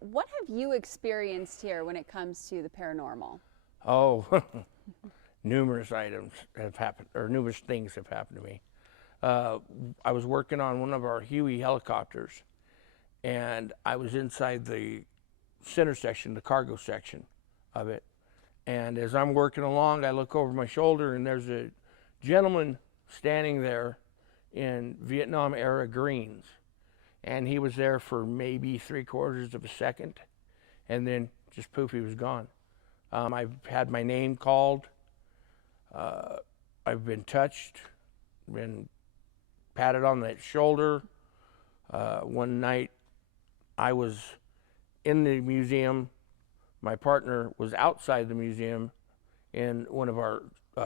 What have you experienced here when it comes to the paranormal? Oh, numerous items have happened, or numerous things have happened to me. Uh, I was working on one of our Huey helicopters, and I was inside the center section, the cargo section of it. And as I'm working along, I look over my shoulder, and there's a gentleman standing there in Vietnam era greens. And he was there for maybe 3/4 of a second, and then just poof, he was gone. I've had my name called. Uh, I've been touched, been patted on the shoulder. One night I was in the museum. My partner was outside the museum in one of our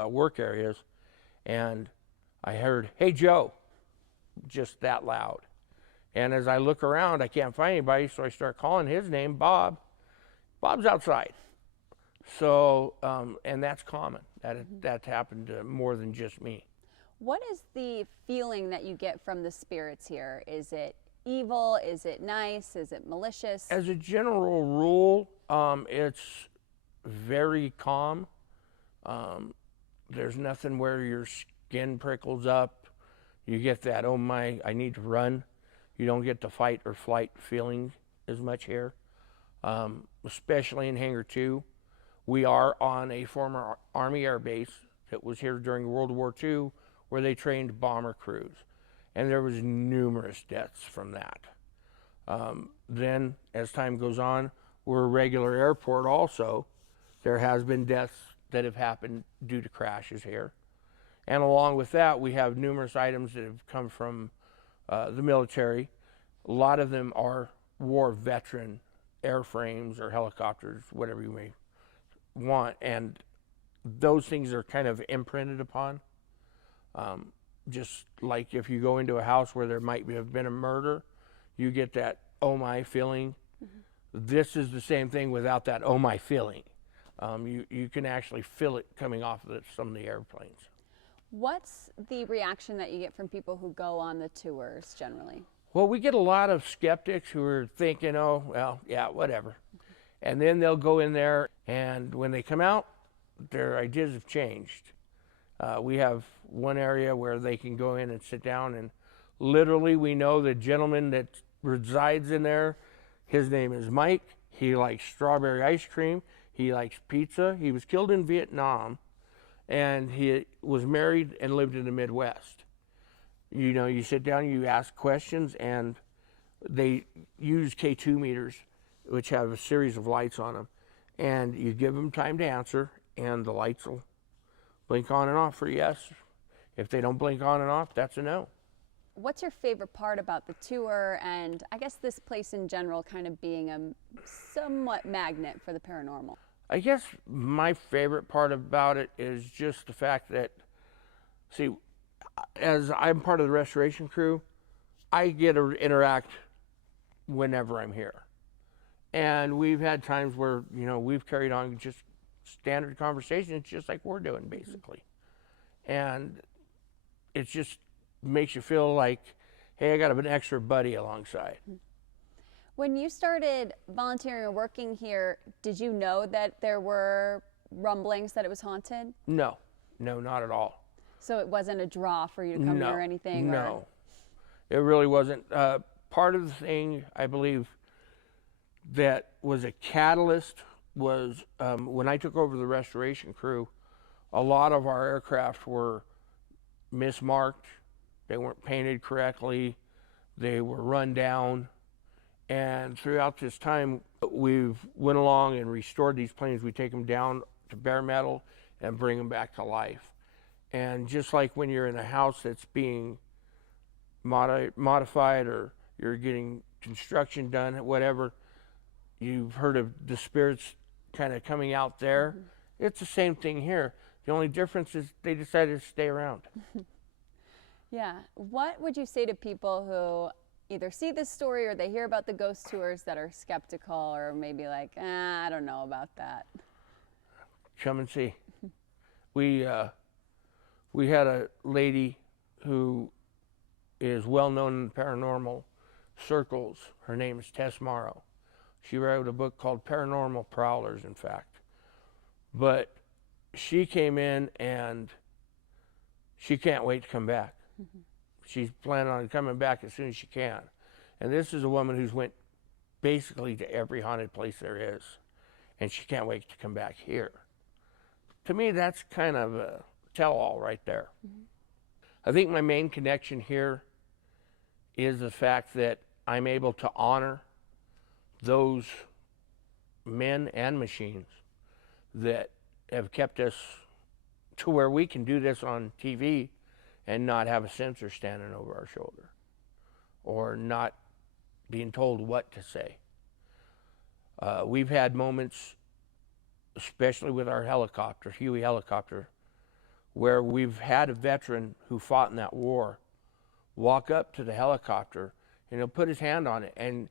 work areas, and I heard, "Hey, Joe," just that loud. And as I look around, I can't find anybody, so I start calling his name, Bob. Bob's outside. So, and that's common. That's happened to more than just me. What is the feeling that you get from the spirits here? Is it evil? Is it nice? Is it malicious? As a general rule, it's very calm. There's nothing where your skin prickles up. You get that, oh my, I need to run. You don't get the fight or flight feeling as much here, especially in Hangar 2. We are on a former Army air base that was here during World War II, where they trained bomber crews, and there was numerous deaths from that. Then, as time goes on, we're a regular airport also. There has been deaths that have happened due to crashes here. And along with that, we have numerous items that have come from the military. A lot of them are war veteran airframes or helicopters, whatever you may want, and those things are kind of imprinted upon. Just like if you go into a house where there might have been a murder, you get that oh my feeling. This is the same thing without that oh my feeling. You can actually feel it coming off of some of the airplanes. What's the reaction that you get from people who go on the tours generally? Well, we get a lot of skeptics who are thinking, oh, well, yeah, whatever. And then they'll go in there, and when they come out, their ideas have changed. We have one area where they can go in and sit down, and literally we know the gentleman that resides in there, his name is Mike. He likes strawberry ice cream. He likes pizza. He was killed in Vietnam, and he was married and lived in the Midwest. You know, you sit down, you ask questions, and they use K2 meters, which have a series of lights on them, and you give them time to answer, and the lights will blink on and off for yes. If they don't blink on and off, that's a no. What's your favorite part about the tour, and I guess this place in general kind of being a somewhat magnet for the paranormal? I guess my favorite part about it is just the fact that, see, as I'm part of the restoration crew, I get to interact whenever I'm here. And we've had times where, you know, we've carried on just standard conversations, just like we're doing, basically. And it just makes you feel like, hey, I got an extra buddy alongside. When you started volunteering or working here, did you know that there were rumblings that it was haunted? No, no, not at all. So it wasn't a draw for you to come No, here or anything? no, it really wasn't. Part of the thing, I believe, that was a catalyst was when I took over the restoration crew, a lot of our aircraft were mismarked. They weren't painted correctly. They were run down. And throughout this time, we've went along and restored these planes. We take them down to bare metal and bring them back to life. And just like when you're in a house that's being modified or you're getting construction done, whatever, you've heard of the spirits kind of coming out there. It's the same thing here. The only difference is they decided to stay around. Yeah. What would you say to people who either see this story or they hear about the ghost tours that are skeptical or maybe like, I don't know about that? Come and see. We had a lady who is well known in the paranormal circles. Her name is Tess Morrow. She wrote a book called Paranormal Prowlers, in fact. But she came in and she can't wait to come back. She's planning on coming back as soon as she can. And this is a woman who's went basically to every haunted place there is. And she can't wait to come back here. To me, that's kind of a tell-all right there. I think my main connection here is the fact that I'm able to honor those men and machines that have kept us to where we can do this on TV and not have a censor standing over our shoulder or not being told what to say. We've had moments, especially with our helicopter, Huey helicopter, where we've had a veteran who fought in that war walk up to the helicopter and he'll put his hand on it and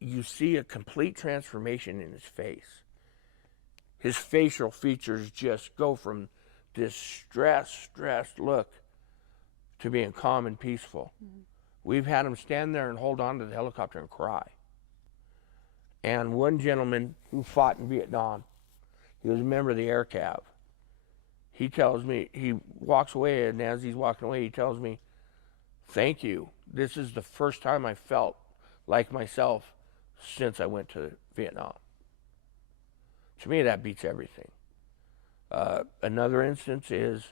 you see a complete transformation in his face. His facial features just go from this stressed look to being calm and peaceful. We've had him stand there and hold on to the helicopter and cry. And one gentleman who fought in Vietnam, he was a member of the air cav. He tells me, he walks away, and as he's walking away, he tells me, "Thank you. This is the first time I felt like myself since I went to Vietnam." To me, that beats everything. Another instance is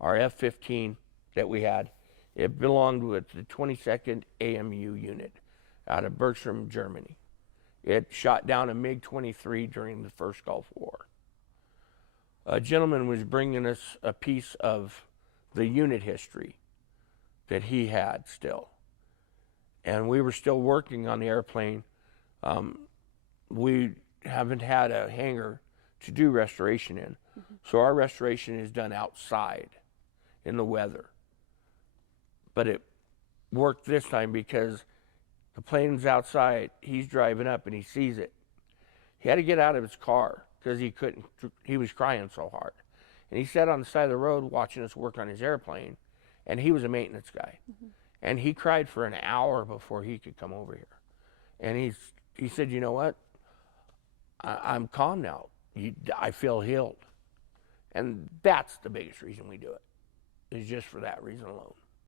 our F-15 that we had. It belonged with the 22nd AMU unit out of Bertram, Germany. It shot down a MiG-23 during the first Gulf War. A gentleman was bringing us a piece of the unit history that he had still. And we were still working on the airplane. We haven't had a hangar to do restoration in. So our restoration is done outside in the weather. But it worked this time because the plane's outside, he's driving up and he sees it. He had to get out of his car because he was crying so hard. And he sat on the side of the road watching us work on his airplane, and he was a maintenance guy. And he cried for an hour before he could come over here. And he said, "You know what? I'm calm now. I feel healed." And that's the biggest reason we do it, is just for that reason alone.